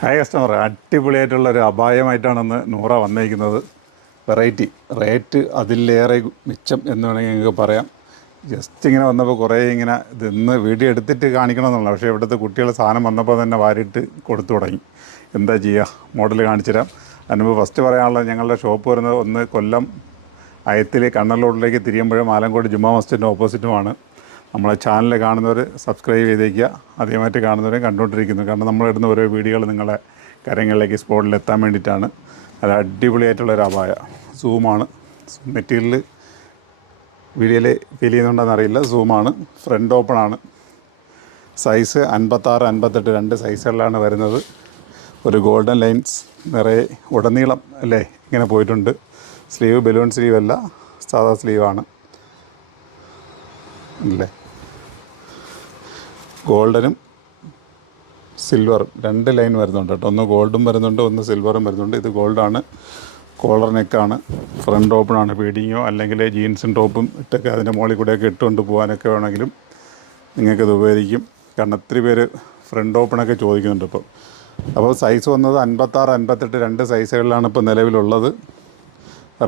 Hi customer, അടിപൊളിയായിട്ടുള്ളൊരു അപായമായിട്ടാണ് Noora വന്നിരിക്കുന്നത്. Variety rate അതിലേറെ മിച്ചം എന്ന് വേണമെങ്കിൽ നിങ്ങൾക്ക് പറയാം. ജസ്റ്റ് ഇങ്ങനെ വന്നപ്പോൾ കുറേ ഇങ്ങനെ ഇന്ന് വീഡിയോ എടുത്തിട്ട് കാണിക്കണമെന്നുള്ള, പക്ഷേ ഇവിടുത്തെ കുട്ടികൾ സാധനം വന്നപ്പോൾ തന്നെ വാരിയിട്ട് കൊടുത്തു തുടങ്ങി. എന്താ ചെയ്യുക, മോഡൽ കാണിച്ചു തരാം. അതിനുമ്പോൾ ഫസ്റ്റ് പറയാനുള്ളത്, ഞങ്ങളുടെ ഷോപ്പ് വരുന്നത് ഒന്ന് കൊല്ലം അയത്തിൽ കണ്ണൽ റോഡിലേക്ക് തിരിയുമ്പോഴും ആലങ്കോട് ജുമാ മസ്ജിദിൻ്റെ ഓപ്പോസിറ്റുമാണ്. നമ്മളെ ചാനൽ കാണുന്നവർ സബ്സ്ക്രൈബ് ചെയ്തേക്കുക, ആദ്യമായിട്ട് കാണുന്നവരെയും കണ്ടുകൊണ്ടിരിക്കുന്നു. കാരണം നമ്മളിടുന്ന ഓരോ വീഡിയോകൾ നിങ്ങളെ കാര്യങ്ങളിലേക്ക് സ്പോട്ടിൽ എത്താൻ വേണ്ടിയിട്ടാണ്. അത് അടിപൊളിയായിട്ടുള്ളൊരു അപായ സൂമാണ്. മെറ്റീരിയൽ വീഡിയോയിൽ ഫീൽ ചെയ്യുന്നുണ്ടെന്ന് അറിയില്ല. സൂമാണ്, ഫ്രണ്ട് ഓപ്പണാണ്. സൈസ് 56, 58 രണ്ട് സൈസുകളിലാണ് വരുന്നത്. ഒരു ഗോൾഡൻ ലൈൻസ് നിറയെ ഉടനീളം അല്ലേ ഇങ്ങനെ പോയിട്ടുണ്ട്. സ്ലീവ് ബലൂൺ സ്ലീവ് അല്ല, സാധാ സ്ലീവാണ് അല്ലേ. ഗോൾഡനും സിൽവറും രണ്ട് ലൈൻ വരുന്നുണ്ട് കേട്ടോ. ഒന്ന് ഗോൾഡും വരുന്നുണ്ട്, ഒന്ന് സിൽവറും വരുന്നുണ്ട്. ഇത് ഗോൾഡാണ്. കോളർ നെക്കാണ്, ഫ്രണ്ട് ഓപ്പണാണ്. ഫീഡിങ്ങോ അല്ലെങ്കിൽ ജീൻസും ടോപ്പും ഇട്ടൊക്കെ അതിൻ്റെ മുകളിൽ കൂടെയൊക്കെ ഇട്ടുകൊണ്ട് പോകാനൊക്കെ വേണമെങ്കിലും നിങ്ങൾക്കത് ഉപകരിക്കും. കാരണം ഒത്തിരി പേര് ഫ്രണ്ട് ഓപ്പണൊക്കെ ചോദിക്കുന്നുണ്ട് ഇപ്പോൾ. അപ്പോൾ സൈസ് വന്നത് 56, 58 രണ്ട് സൈസുകളിലാണ് ഇപ്പോൾ നിലവിലുള്ളത്.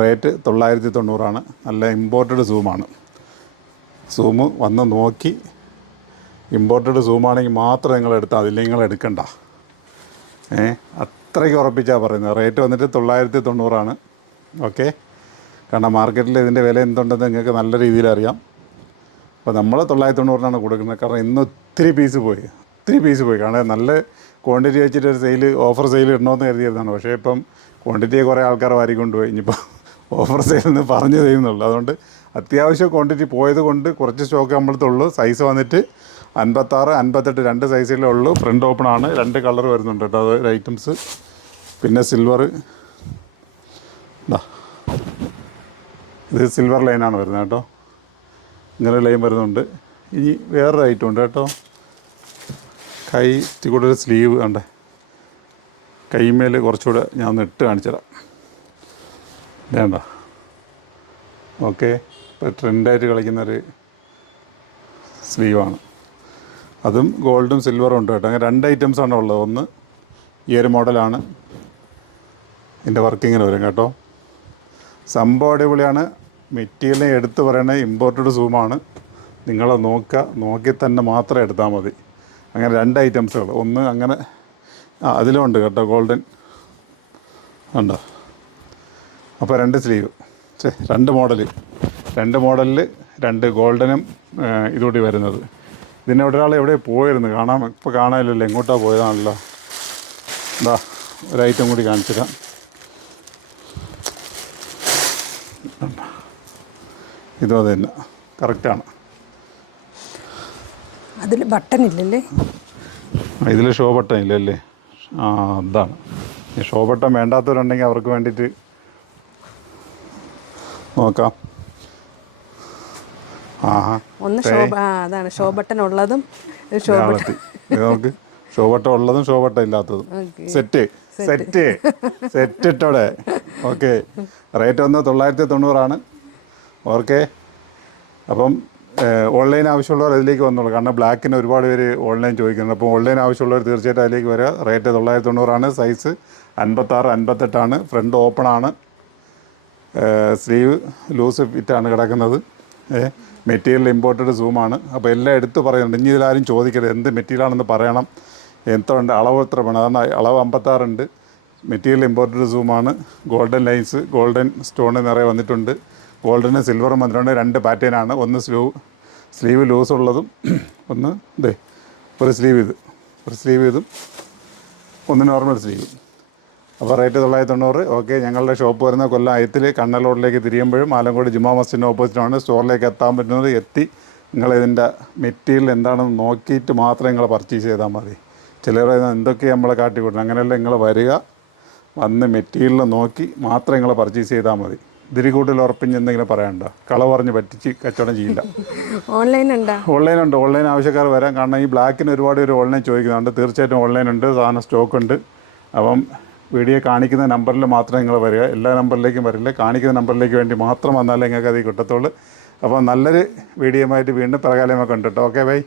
റേറ്റ് 990 നല്ല ഇമ്പോർട്ടഡ് സൂമാണ്. സൂമ് വന്ന് നോക്കി, ഇമ്പോർട്ടഡ് സൂമാണെങ്കിൽ മാത്രം നിങ്ങൾ എടുത്താൽ മതി, നിങ്ങൾ എടുക്കണ്ട. അത്രയ്ക്ക് ഉറപ്പിച്ചാണ് പറയുന്നത്. റേറ്റ് വന്നിട്ട് 990. ഓക്കെ, കാരണം മാർക്കറ്റിൽ ഇതിൻ്റെ വില എന്തുണ്ടെന്ന് നിങ്ങൾക്ക് നല്ല രീതിയിൽ അറിയാം. അപ്പോൾ നമ്മൾ 990 കൊടുക്കുന്നത്. കാരണം ഇന്ന് ഒത്തിരി പീസ് പോയി. കാരണം നല്ല ക്വാണ്ടിറ്റി വെച്ചിട്ട് ഒരു സെയിൽ, ഓഫർ സെയിൽ ഇടണമെന്ന് കരുതിയിരുന്നതാണ്. പക്ഷേ ഇപ്പം ക്വാണ്ടിറ്റിയെ കുറേ ആൾക്കാർ വാരിക്കൊണ്ടുപോയി. ഇനിയിപ്പോൾ ഓഫർ സെയിൽ എന്ന് പറഞ്ഞു തരുന്നുള്ളൂ. അതുകൊണ്ട് അത്യാവശ്യം ക്വാണ്ടിറ്റി പോയത് കൊണ്ട് കുറച്ച് സ്റ്റോക്ക് നമ്മളത്തുള്ളൂ. സൈസ് വന്നിട്ട് 56, 58 രണ്ട് സൈസിലേ ഉള്ളൂ. ഫ്രണ്ട് ഓപ്പണാണ്. രണ്ട് കളർ വരുന്നുണ്ട് കേട്ടോ അത് ഐറ്റംസ്. പിന്നെ സിൽവർ, ഇത് സിൽവർ ലൈനാണ് വരുന്നത് കേട്ടോ. ഇങ്ങനെ ലൈൻ വരുന്നുണ്ട്. ഇനി വേറൊരു ഐറ്റം ഉണ്ട് കേട്ടോ. കൈ കൂടെ ഒരു സ്ലീവ് കണ്ടേ, കൈമേൽ കുറച്ചുകൂടെ ഞാൻ ഒന്ന് ഇട്ട് കാണിച്ചുതരാം. വേണ്ട, ഓക്കെ. ഇപ്പോൾ ട്രെൻഡായിട്ട് കളിക്കുന്നൊരു സ്ലീവാണ്. അതും ഗോൾഡും സിൽവറും ഉണ്ട് കേട്ടോ. അങ്ങനെ രണ്ട് ഐറ്റംസാണ് ഉള്ളത്. ഒന്ന് ഈ ഒരു മോഡലാണ്. ഇതിൻ്റെ വർക്കിങ്ങിന് വരും കേട്ടോ. സംഭവം അടിപൊളിയാണ്. മെറ്റീരിയലിനെ എടുത്ത് പറയണത് ഇമ്പോർട്ടഡ് സൂമാണ്. നിങ്ങൾ നോക്കി തന്നെ മാത്രം എടുത്താൽ മതി. അങ്ങനെ രണ്ട് ഐറ്റംസുകൾ. ഒന്ന് അങ്ങനെ അതിലും ഉണ്ട് കേട്ടോ, ഗോൾഡൻ ഉണ്ടോ. അപ്പോൾ രണ്ട് സ്ലീവ്, രണ്ട് മോഡലിൽ രണ്ട് ഗോൾഡനും ഇതുകൂടി വരുന്നത്. ഇതിൻ്റെ ഒരാൾ എവിടെ പോയിരുന്നു കാണാൻ, ഇപ്പോൾ കാണാനില്ലല്ലോ, എങ്ങോട്ടാണ് പോയതാണല്ലോ. എന്താ ഒരു ഐറ്റം കൂടി കാണിച്ചിരാം. ഇതും അത് തന്നെ, കറക്റ്റാണ്. അതിൽ ബട്ടൺ ഇല്ലല്ലേ? ഇതിൽ ഷോ ബട്ടൺ ഇല്ലല്ലേ? അതാണ്. ഷോ ബട്ടൺ വേണ്ടാത്തവരുണ്ടെങ്കിൽ അവർക്ക് വേണ്ടിയിട്ട് നോക്കാം. ഒന്ന് അതാണ് ഷോ ബട്ടൺ ഉള്ളതും നമുക്ക് ഷോ ബട്ടൺ ഉള്ളതും ഷോ ബട്ടൺ ഇല്ലാത്തതും. സെറ്റ് ഇട്ടോടെ. ഓക്കെ, റേറ്റ് വന്ന് 990. ഓക്കെ, അപ്പം ഓൺലൈൻ ആവശ്യമുള്ളവർ അതിലേക്ക് വന്നോളൂ. കാരണം ബ്ലാക്കിന് ഒരുപാട് പേര് ഓൺലൈൻ ചോദിക്കുന്നുണ്ട്. അപ്പോൾ ഓൺലൈൻ ആവശ്യമുള്ളവർ തീർച്ചയായിട്ടും അതിലേക്ക് വരിക. റേറ്റ് 990. സൈസ് 56, 58 ഫ്രണ്ട് ഓപ്പണാണ്. സ്ലീവ് ലൂസ് ഫിറ്റാണ് കിടക്കുന്നത്. മെറ്റീരിയൽ ഇമ്പോർട്ടഡ് സൂമാണ്. അപ്പോൾ എല്ലാം എടുത്ത് പറയുന്നുണ്ട്. ഇനി ഇതിലാരും ചോദിക്കരുത് എന്ത് മെറ്റീരിയലാണെന്ന് പറയണം. എത്ര ഉണ്ട്, അളവ് എത്ര വേണം. അതാണ് അളവ് 56 ഉണ്ട്. മെറ്റീരിയൽ ഇമ്പോർട്ടഡ് സൂമാണ്. ഗോൾഡൻ ലൈൻസ്, ഗോൾഡൻ സ്റ്റോണ് നിറയെ വന്നിട്ടുണ്ട്. ഗോൾഡനും സിൽവറും വന്നിട്ടുണ്ട്. രണ്ട് പാറ്റേണാണ്. ഒന്ന് സ്ലീവ് ലൂസ് ഉള്ളതും, ഒന്ന് ഒരു സ്ലീവ് ഇതും, ഒന്ന് നോർമൽ സ്ലീവ്. അപ്പോൾ റേറ്റ് 990. ഓക്കെ, ഞങ്ങളുടെ ഷോപ്പ് വരുന്ന കൊല്ലം അയത്തിൽ കണ്ണൽ റോഡിലേക്ക് തിരിയുമ്പോഴും ആലങ്കോട് ജുമാ മസ്ജിദിൻ്റെ ഓപ്പോസിറ്റാണ്. സ്റ്റോറിലേക്ക് എത്താൻ പറ്റുന്നത്. എത്തി നിങ്ങളിതിൻ്റെ മെറ്റീരിയൽ എന്താണെന്ന് നോക്കിയിട്ട് മാത്രം നിങ്ങൾ പർച്ചേസ് ചെയ്താൽ മതി. ചിലർ എന്തൊക്കെയാണ് നമ്മളെ കാട്ടിക്കൊടുക്കുന്നത്. അങ്ങനെയല്ല, നിങ്ങൾ വരിക, വന്ന് മെറ്റീരിയൽ നോക്കി മാത്രം നിങ്ങൾ പർച്ചേസ് ചെയ്താൽ മതി. ഇതിന് കൂടുതൽ ഉറപ്പിഞ്ഞ് എന്തെങ്കിലും പറയണ്ട. കള പറഞ്ഞ് പറ്റിച്ച് കച്ചവടം ചെയ്യില്ല. ഓൺലൈനുണ്ട്. ഓൺലൈൻ ആവശ്യക്കാർ വരാൻ. കാരണം ഈ ബ്ലാക്കിന് ഒരുപാട് പേര് ഓൺലൈൻ ചോദിക്കുന്നുണ്ട്. തീർച്ചയായിട്ടും ഓൺലൈനുണ്ട്, സാധനം സ്റ്റോക്കുണ്ട്. അപ്പം വീഡിയോ കാണിക്കുന്ന നമ്പറിൽ മാത്രം നിങ്ങൾ വരിക. എല്ലാ നമ്പറിലേക്കും വരില്ല, കാണിക്കുന്ന നമ്പറിലേക്ക് വേണ്ടി മാത്രം വന്നാലേ നിങ്ങൾക്ക് അത് കിട്ടത്തുള്ളൂ. അപ്പോൾ നല്ലൊരു വീഡിയോയുമായിട്ട് വീണ്ടും പ്രകാലമൊക്കെ ഉണ്ട് കേട്ടോ. Okay, by.